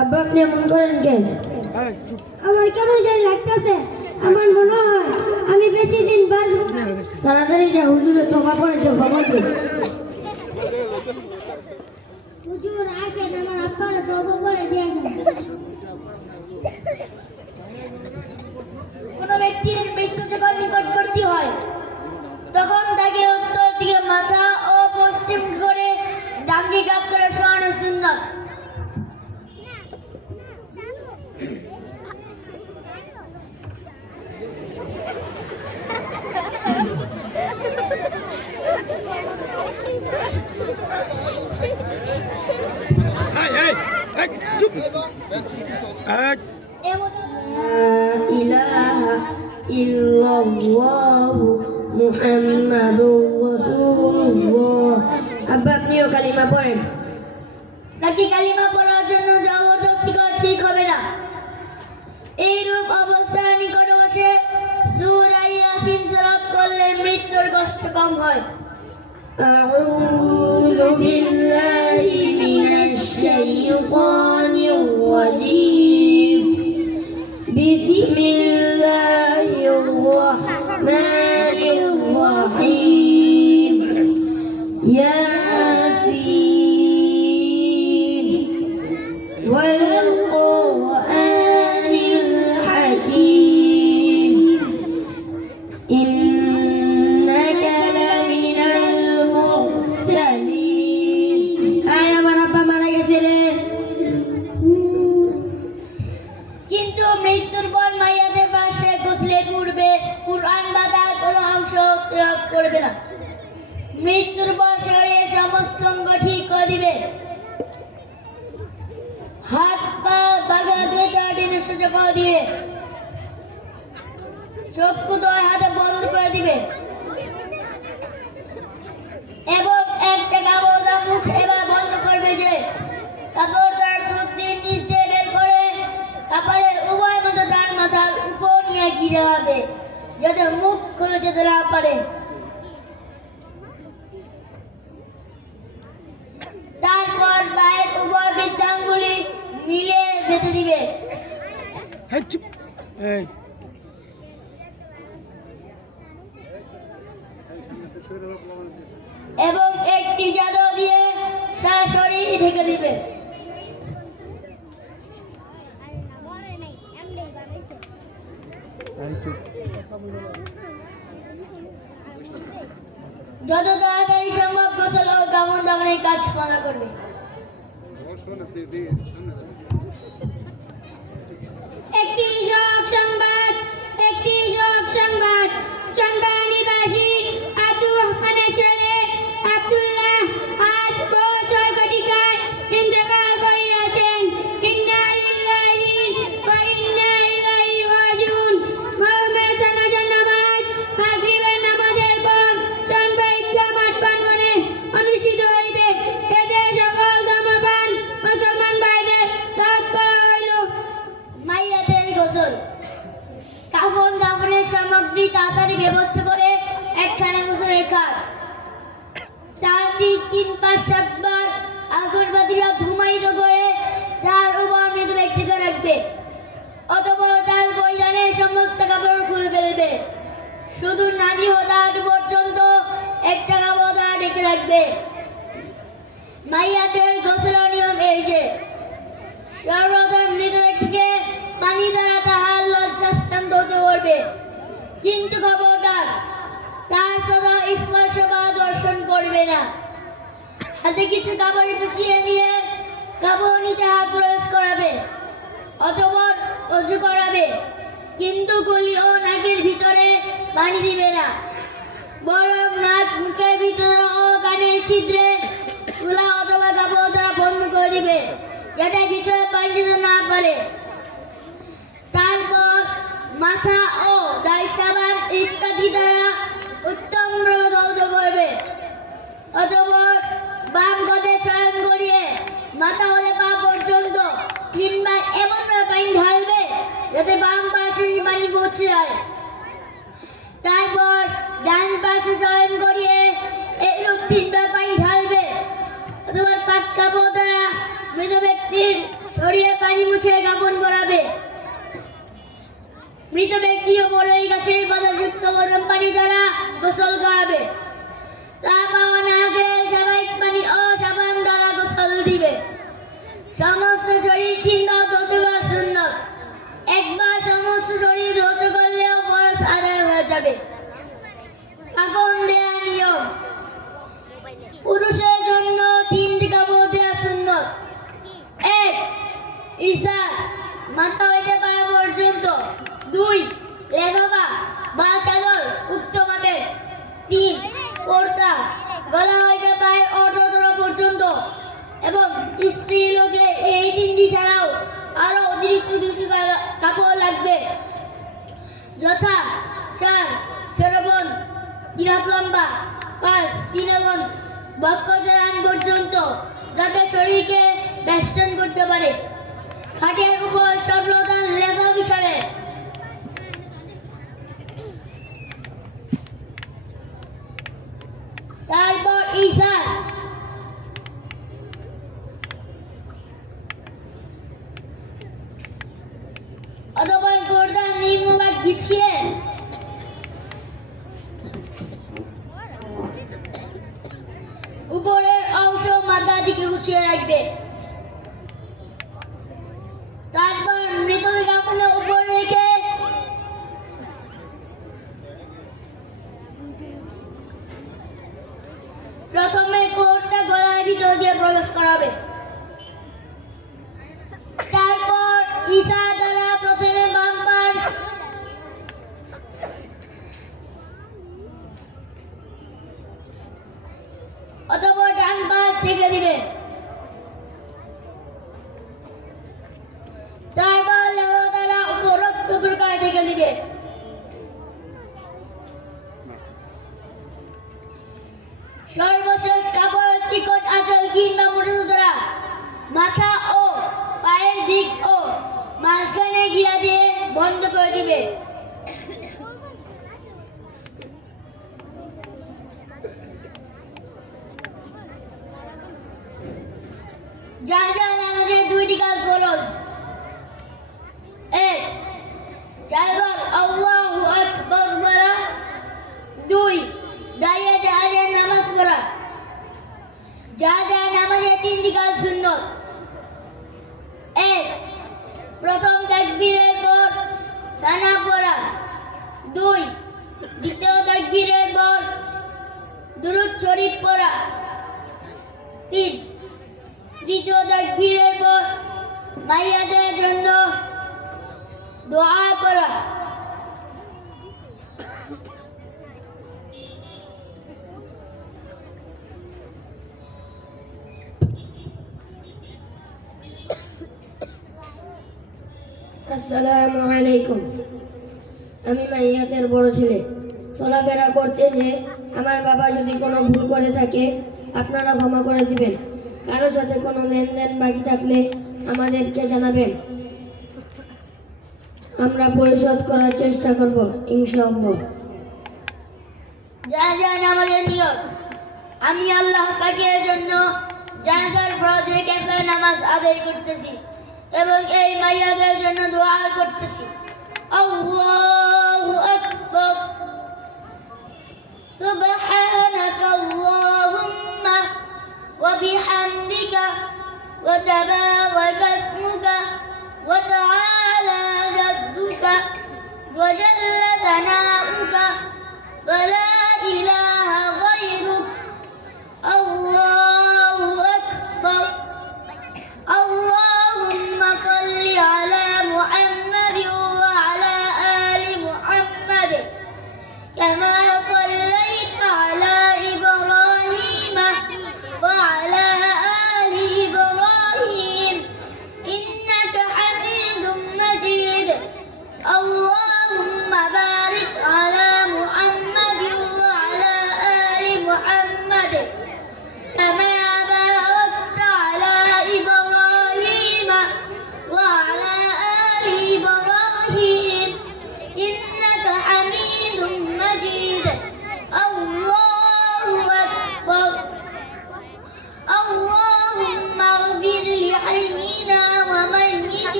আব্বা আপনি এমন করেন কেন? আমার কেমন জানি লাগতেছে, আমার মনে হয় আমি বেশি দিন বাঁচব না। তাড়াতাড়ি যা হুজুরে তোবা পড়ে যে খবর দে। হুজুর আসেন, আমার আব্বারে তোবা পড়ে দিয়েছেন। কোন ব্যক্তির মৃত্যু যখন নিকটবর্তী হয় তখন তাকে উত্তর দিকে মাথা ও পশ্চিম করে ডাঙ্গি কাত করে শোয়ানো সুন্নাত। ইলাহা ইল্লাল্লাহু মুহাম্মাদুর রাসূলুল্লাহ। আব্বা আপনিও কালিমা পড়েন। নাকি কালিমা পড়ার জন্য জবরদস্তি করা ঠিক হবে না। এইরূপ অবস্থার নিকট বসে সূরা ইয়াসিন তেলাওয়াত করলে মৃত্যুর কষ্ট কম হয়। আউযু বিল্লাহি মিনাশ শাইতানির রাজীম। বিসমিল্লাহির রাহমানির রাহিম। ইয়াসিন ওয়াল কুরআনিল হাকীম। ইন্নাকা লামিনাল মুরসালিন। আয় আমার আব্বা মারা গেছে রে। কিন্তু মৃত্যুর পর মাইয়াদের পাশে গোসলের পূর্বে কুরআন বা তার কোনো অংশ তেলাওয়াত করবে না। মৃত্যুর পর শরীরের সমস্ত অঙ্গ ঠিক করে দিবে। হাত পা বাগা দিয়ে চারদিনে সোজা করে দিবে। চক্ষু দুই হাতে বন্ধ করে দিবে এবং একটা কাপড় দ্বারা মুখ এবার বন্ধ করবে। যে কাপড় তার মুখ দিয়ে নিচ দিয়ে বের করে কাপড়ের উভয় মাথা তার মাথার উপর নিয়ে গিরে হবে যাতে মুখ খুলে যেতে না পারে। তারপর পায়ের উপর বৃদ্ধাঙ্গুলি মিলে বেঁধে দিবে এবং একটি চাদর দিয়ে সারা শরীর ঢেকে দিবে। যত তাড়াতাড়ি সম্ভব গোসল ও কামড় দামনের কাজ সমাধা করবে। একটি শোক সংবাদ, একটি শোক সংবাদ। চন্দ্রা নিবাসী আব্দুর রহমানের ছেলে আব্দুল্লাহ আজ ভোর 6 ঘটিকায় ইন্তেকাল করিয়াছেন। ইন্না লিল্লাহি ওয়া ইন্না ইলাইহি রাজিউন। মরহুমের জানাজার নামাজ মাগরিবের নামাজের পর চন্দ্রা ঈদগাহ মাঠ প্রাঙ্গণে অনুষ্ঠিত হইবে। এতে সকল ধর্মপ্রাণ মুসলমান ভাইদের দাওয়াত করা হইল। মাইয়াদের গোসল, কাফন দাফনের সামগ্রী তাড়াতাড়ি ব্যবস্থা করে একখানা গোসলের খাট, 4টি 3-5-7 বার আগরবাতিরা ধূমায়িত করে তার উপর মৃত ব্যক্তিকে রাখবে। অতঃপর তার পরিধানের সমস্ত কাপড় খুলে ফেলবে। শুধু নাভি ও হাঁটু পর্যন্ত একটা কাপড় দ্বারা ঢেকে রাখবে। মাইয়াদের গোসলের নিয়ম এই যে সর্বপ্রথম মৃত ব্যক্তিকে পানি দ্বারা তাহার লজ্জাস্থান ধৌত করবে, কিন্তু খবরদার তার সদা স্পর্শ বা দর্শন করবে না। হাতে কিছু কাপড় পেঁচিয়ে নিয়ে কাপড় নিচে হাত প্রবেশ করাবে, অতঃপর অজু করাবে, কিন্তু গলি ও নাকের ভিতরে পানি দিবে না, বরং নাক মুখের ভিতরে ও কানের ছিদ্রে তুলা অথবা কাপড় দ্বারা বন্ধ করে দিবে যাতে ভিতরে পানি দিতে না পারে। তারপর মাথা ও দাড়ি সাবান ইত্যাদি দ্বারা উত্তম ধৌত করবে। অতঃপর বাম কাঁধে শয়ন করিয়ে মাথা হলে পা পর্যন্ত 3 বার এমনভাবে পানি ঢালবে যাতে বাম পাশের পানি পৌঁছে যায়। তারপর ডান পাশে শয়ন করিয়ে এরূপ 3 বার পানি ঢালবে। মৃত ব্যক্তি ও বড়ই গাছের পাতাযুক্ত গরম পানি দ্বারা গোসল করাবে। তা পাওয়া না গেলে স্বাভাবিক পানি ও সাবান দ্বারা গোসল দিবে। সমস্ত শরীর 3 বার ধৌত করা সুন্নত। একবার সমস্ত শরীর ধৌত করলেও ফরজ আদায় হয়ে যাবে। কাফন দেয়া নিয়ম: পুরুষের জন্য 3টি কাপড় দেয়া সুন্নত। 1. ইসার, মাথা হইতে পা পর্যন্ত। 2. লেফাফা বা চাদর উক্ত মাপের। 3. কোর্তা, গলা হইতে পায়ের অর্ধতল পর্যন্ত। এবং স্ত্রী লোকের এই 3টি ছাড়াও আরো অতিরিক্ত 2টি কাপড় লাগবে, যথা 4. সেরবন, 3 লম্বা। 5. সিনেবন, বক্ষদেশ পর্যন্ত, যাতে শরীরকে বেষ্টন করতে পারে। খাটের উপর সর্বদা লেফা বিছাবে। তারপর ইসার, অথবা গোর্দার নিম্নভাগ বিছিয়ে উপরের অংশ মাথার দিকে গুছিয়ে রাখবে। তারপর মৃতদেহ কাপড়ের উপর রেখে প্রথমে কোটটা গলার ভিতর দিয়ে প্রবেশ করাবে। তারপর ঈশা দ্বারা প্রথমে বাম পাশ অথবা ডান পাশ ঢেকে দিবে। তারপর লেহা দ্বারা উপরোক্ত প্রকার ঢেকে দিবে। সর্বশেষ কাপড় চিকট আঁচল কিংবা মুঠো দ্বারা মাথা ও পায়ের দিক ও মাঝখানে ঘিরা দিয়ে বন্ধ করে দিবে। জানাজা নামাজের 2টি কাজ ফরজ। 1. 4 বার আল্লাহু আকবার বলা। 2. দাঁড়িয়ে জানাজার নামাজ পড়া। জানাজার নামাজের 3টি কাজ সুন্নত। 1. প্রথম তাকবীরের পর সানা পড়া। 2. দ্বিতীয় তাকবীরের পর দুরূদ শরীফ পড়া। 3. তৃতীয় তাকবীরের পর মাইয়াদের জন্য দোয়া করা। আসসালামু আলাইকুম। আমি মাইয়াতের বড় ছেলে। চলাফেরা করতে যে আমার বাবা যদি কোনো ভুল করে থাকে আপনারা ক্ষমা করে দিবেন। কারোর সাথে কোনো লেনদেন বাকি থাকলে আমাদেরকে জানাবেন, আমরা পরিশোধ করার চেষ্টা করব ইনশাআল্লাহ। জানাজা নামাজের নিয়ত: আমি আল্লাহ পাকের জন্য জানাজার ফরজে কিফায়া নামাজ আদায় করতেছি এবং এই মাইয়াদের জন্য দোয়া করতেছি। আল্লাহু আকবার। সুবহানাকা আল্লাহুম্মা ওয়া বিহামদিকা ওয়া তাবারাকা ইসমুকা ওয়া তাআলা জাদ্দুকা ওয়া জাল্লা সানাউকা ওয়া লা